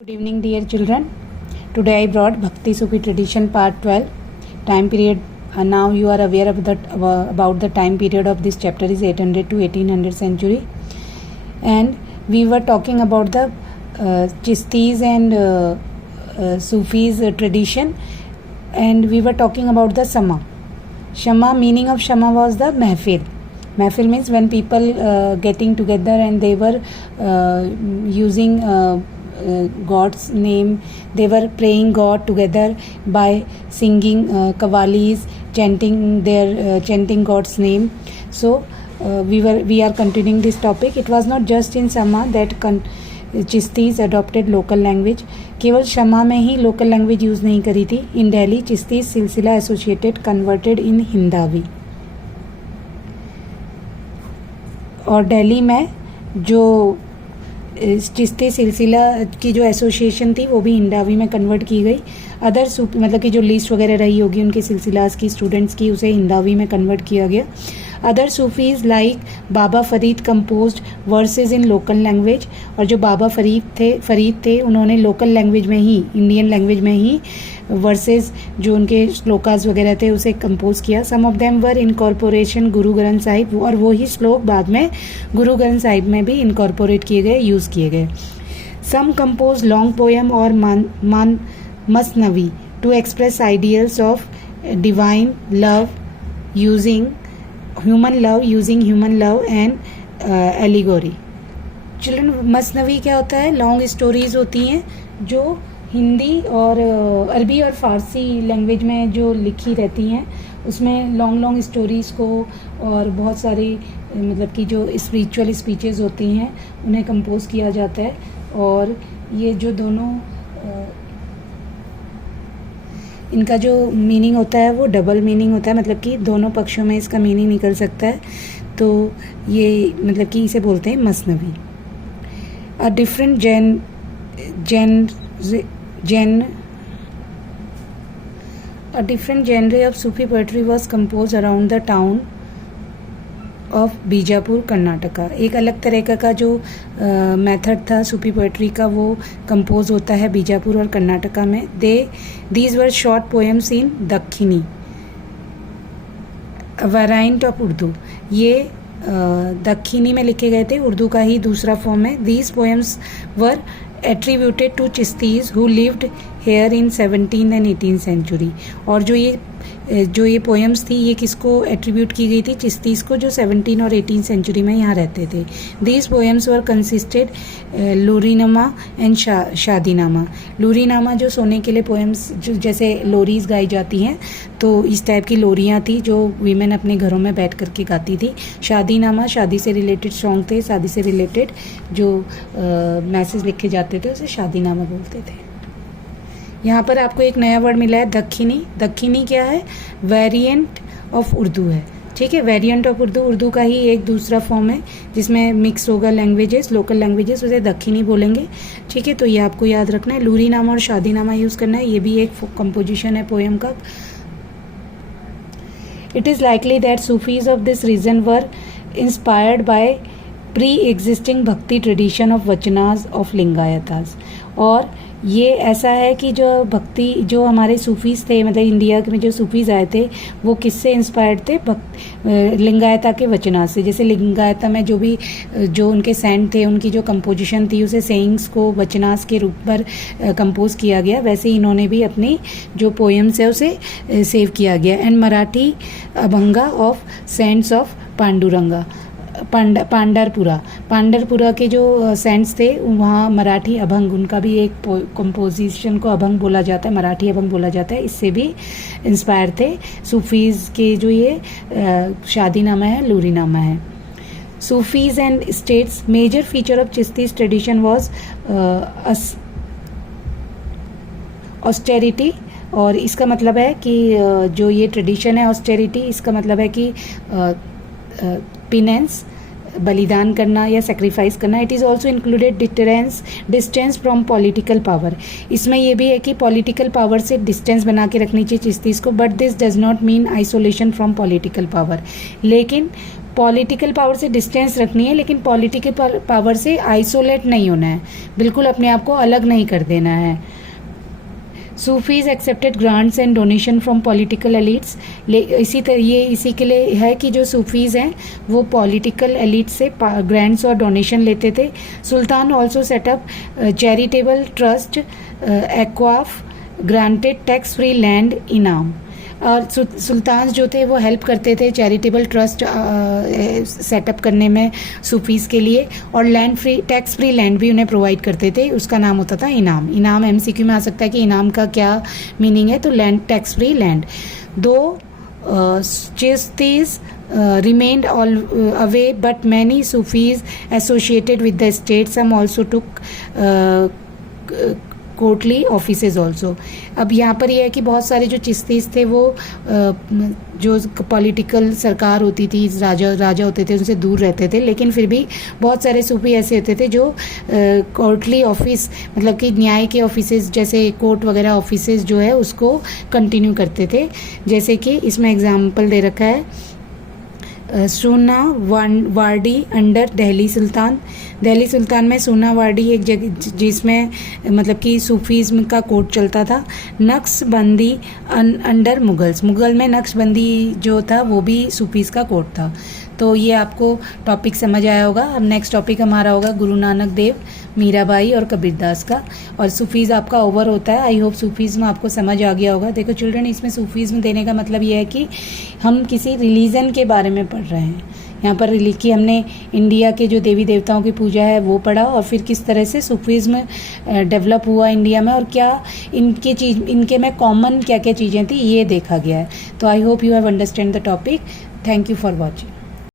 Good evening, dear children. Today I brought Bhakti Sufi tradition part 12. Time period. Now you are aware of about the time period of this chapter is 800 to 1800 century, and we were talking about the Chistis and Sufis tradition, and we were talking about the Shama. Shama, meaning of Shama was the Mehfil. Mehfil means when people getting together and they were using God's name. They were praying God together by singing qawwalis, chanting God's name. So we are continuing this topic. It was not just in Shama that Chistis adopted local language. केवल शमा में ही local language use नहीं करी थी. इन दिल्ली चिश्ती सिलसिला associated converted in Hindavi. और दिल्ली में जो चिश्ती सिलसिला की जो एसोसिएशन थी वो भी हिंदावी में कन्वर्ट की गई. अदर मतलब कि जो लिस्ट वगैरह रही होगी उनके सिलसिलास की स्टूडेंट्स की, उसे हिंदावी में कन्वर्ट किया गया. अदर सूफीज़ लाइक बाबा फरीद कंपोज्ड वर्सेस इन लोकल लैंग्वेज. और जो बाबा फरीद थे उन्होंने लोकल लैंग्वेज में ही, इंडियन लैंग्वेज में ही वर्सेस जो उनके श्लोकास वगैरह थे उसे कंपोज किया. सम of them were incorporation Guru Granth Sahib, और वो ही श्लोक बाद में गुरु ग्रंथ साहिब में भी इनकॉर्पोरेट किए गए, यूज़ किए गए. सम compose long poem or masnavi to express ideals of divine love using human love and allegory. Children, मसनवी क्या होता है? लॉन्ग स्टोरीज होती हैं जो हिंदी और अरबी और फ़ारसी लैंग्वेज में जो लिखी रहती हैं, उसमें लॉन्ग स्टोरीज़ को और बहुत सारी मतलब कि जो स्पिरिचुअल स्पीचेस होती हैं उन्हें कंपोज किया जाता है. और ये जो दोनों इनका जो मीनिंग होता है वो डबल मीनिंग होता है, मतलब कि दोनों पक्षों में इसका मीनिंग निकल सकता है. तो ये मतलब कि इसे बोलते हैं मसनवी. A different genre of Sufi poetry was composed around the town of Bijapur Karnataka. एक अलग तरह का जो मेथड था सूफी पोएट्री का वो कंपोज होता है बीजापुर और कर्नाटका में. These were short poems in दक्षिणी वेराइंट ऑफ उर्दू. ये दक्षिणी में लिखे गए थे, उर्दू का ही दूसरा फॉर्म है. These poems were attributed to Chishtis who lived here in 17th and 18th century. और जो ये पोएम्स थी ये किसको एट्रीब्यूट की गई थी? चिश्तीज को, जो 17 और 18 सेंचुरी में यहाँ रहते थे. These poems were consisted lorinama and shadinama. लोरीनामा जो सोने के लिए पोएम्स, जो जैसे लोरीज गाई जाती हैं, तो इस टाइप की लोरियाँ थी जो वीमेन अपने घरों में बैठ करके गाती थी. शादीनामा शादी से रिलेटेड सॉन्ग थे, शादी से रिलेटेड जो मैसेज लिखे जाते थे उसे शादीनामा बोलते थे. यहाँ पर आपको एक नया वर्ड मिला है दक्षिणी. दक्षिणी क्या है? वेरिएंट ऑफ उर्दू है. ठीक है, वेरिएंट ऑफ उर्दू का ही एक दूसरा फॉर्म है जिसमें मिक्स होगा लैंग्वेजेस, लोकल लैंग्वेजेस, उसे दक्षिणी बोलेंगे. ठीक है, तो ये आपको याद रखना है. लूरीनामा और शादीनामा यूज़ करना है. ये भी एक कंपोजिशन है पोएम का. It is likely that Sufis of this region were inspired by pre existing bhakti tradition of vachanas of Lingayats. और ये ऐसा है कि जो हमारे सूफीज़ थे, मतलब इंडिया में जो सूफीज़ आए थे वो किससे इंस्पायर्ड थे? लिंगायता के वचनाज से. जैसे लिंगायता में जो उनके सेंट थे, उनकी जो कंपोजिशन थी उसे सेइंग्स को वचनाज के रूप पर कंपोज किया गया. वैसे ही इन्होंने भी अपनी जो पोएम्स है उसे सेव किया गया. And Marathi abhanga of saints of Panduranga, Pandharpura के जो सेंट्स थे वहाँ मराठी अभंग, उनका भी एक कंपोजिशन को अभंग बोला जाता है, मराठी अभंग बोला जाता है. इससे भी इंस्पायर थे सूफीज़ के जो ये शादीनामा है, लूरीनामा है. Sufis and states major feature of Chishtis tradition was austerity. और इसका मतलब है कि जो ये ट्रेडिशन है ऑस्टेरिटी, इसका मतलब है कि पिनेंस, बलिदान करना या सेक्रीफाइस करना. It is also included distance from political power. इसमें यह भी है कि पॉलिटिकल पावर से डिस्टेंस बना के रखनी चाहिए चिश्तीज़ को. But this does not mean isolation from political power. लेकिन पॉलिटिकल पावर से डिस्टेंस रखनी है, लेकिन पॉलिटिकल पावर से आइसोलेट नहीं होना है, बिल्कुल अपने आप को अलग नहीं कर देना है। Sufis accepted grants and donation from political elites. ये इसी के लिए है कि जो सूफीज हैं वो पॉलिटिकल एलिट से ग्रांट्स और डोनेशन लेते थे। Sultan also set up charitable trust एक्वाफ granted tax free land inam. और सुल्तान जो थे वो हेल्प करते थे चैरिटेबल ट्रस्ट सेटअप करने में सूफीज़ के लिए, और land free tax free land भी उन्हें प्रोवाइड करते थे, उसका नाम होता था इनाम। इनाम एमसीक्यू में आ सकता है कि इनाम का क्या मीनिंग है, तो लैंड टैक्स फ्री लैंड। दो चिश्तीज remained all away, but many Sufis associated with the state, some also took courtly offices also. अब यहाँ पर यह है कि बहुत सारे जो चिश्तीस थे वो जो पॉलिटिकल सरकार होती थी, राजा होते थे, उनसे दूर रहते थे, लेकिन फिर भी बहुत सारे सूफी ऐसे होते थे जो कोर्टली ऑफिस मतलब कि न्याय के ऑफिसेज जैसे कोर्ट वगैरह ऑफिसेज जो है उसको कंटिन्यू करते थे। जैसे कि इसमें एग्जाम्पल दे रखा है सूना वार्डी अंडर दिल्ली सुल्तान। दिल्ली सुल्तान में सूना वार्डी एक जगह जिसमें मतलब कि सूफीज़्म का कोर्ट चलता था। नक्शबंदी अंडर मुगल्स, मुगल में नक्शबंदी जो था वो भी सूफीज़ का कोर्ट था। तो ये आपको टॉपिक समझ आया होगा। अब नेक्स्ट टॉपिक हमारा होगा गुरु नानक देव, मीराबाई और कबीरदास का, और सूफीज़ आपका ओवर होता है। आई होप सूफीज़्म आपको समझ आ गया होगा। देखो चिल्ड्रन, इसमें सूफीज़्म देने का मतलब ये है कि हम किसी रिलीजन के बारे में पढ़ रहे हैं। यहाँ पर कि हमने इंडिया के जो देवी देवताओं की पूजा है वो पढ़ा, और फिर किस तरह से सूफीज़्म डेवलप हुआ इंडिया में और क्या इनके में कॉमन क्या क्या चीज़ें थी ये देखा गया है। तो I hope you have understand the topic. Thank you for watching.